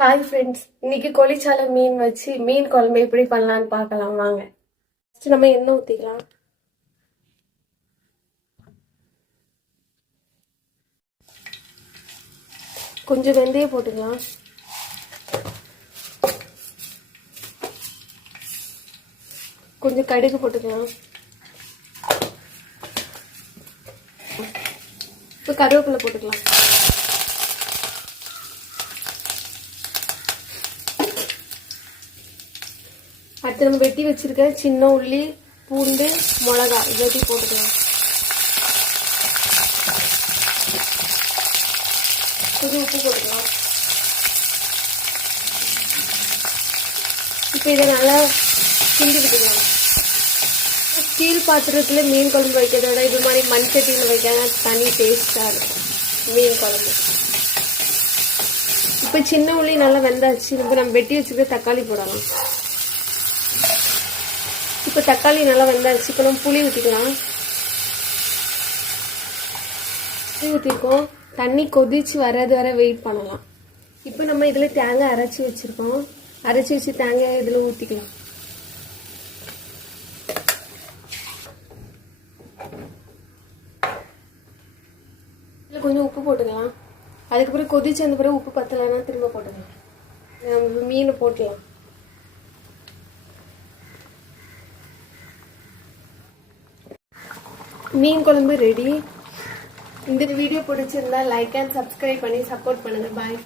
Hi friends, இன்னைக்கு கொளிச்சாலை மீன் வச்சு மீன் குழம்பு எப்படி பண்ணலான்னு பார்க்கலாம் வாங்க. ஃபர்ஸ்ட் நம்ம எண்ணெய் ஊற்றிக்கலாம். கொஞ்சம் வெந்தயம் போட்டுக்கலாம். கொஞ்சம் கடுகு போட்டுக்கலாம். இப்போ கருவேப்பிலை போட்டுக்கலாம். அடுத்து நம்ம வெட்டி வச்சிருக்க சின்ன உள்ளி, பூண்டு, மிளகா எல்லாத்தையும் போட்டுக்கலாம். கொஞ்சம் உப்பு போட்டுக்கலாம். இப்போ இதை நல்லா கிண்டி விட்டுக்கலாம். ஸ்டீல் பாத்திரத்துல மீன் குழம்பு வைக்கிறதோட இது மாதிரி மண் சட்டியில் வைக்காத தனி டேஸ்டாக இருக்கும் மீன் குழம்பு. இப்போ சின்ன உள்ளி நல்லா வெந்தாச்சு. இப்போ நம்ம வெட்டி வச்சுக்கிட்டு தக்காளி போடலாம். இப்போ தக்காளி நல்லா வெந்தாச்சு. இப்போ நம்ம புளி ஊற்றிக்கலாம். புளி ஊற்றிருக்கோம். தண்ணி கொதிச்சு வர்றது வரை வெயிட் பண்ணலாம். இப்போ நம்ம இதில் தேங்காய் அரைச்சி வச்சுருக்கோம். அரைச்சி வச்சு தேங்காய் இதில் ஊற்றிக்கலாம். இதில் கொஞ்சம் உப்பு போட்டுக்கலாம். அதுக்கப்புறம் கொதிச்சு வந்த பிறகு உப்பு பத்தலைன்னா திரும்ப போட்டுக்கலாம். நம்ம மீனை போட்டுக்கலாம். மீன் குழம்பு ரெடி. இந்த வீடியோ பிடிச்சிருந்தா லைக் அண்ட் சப்ஸ்கிரைப் பண்ணி சப்போர்ட் பண்ணுங்க. பாய்.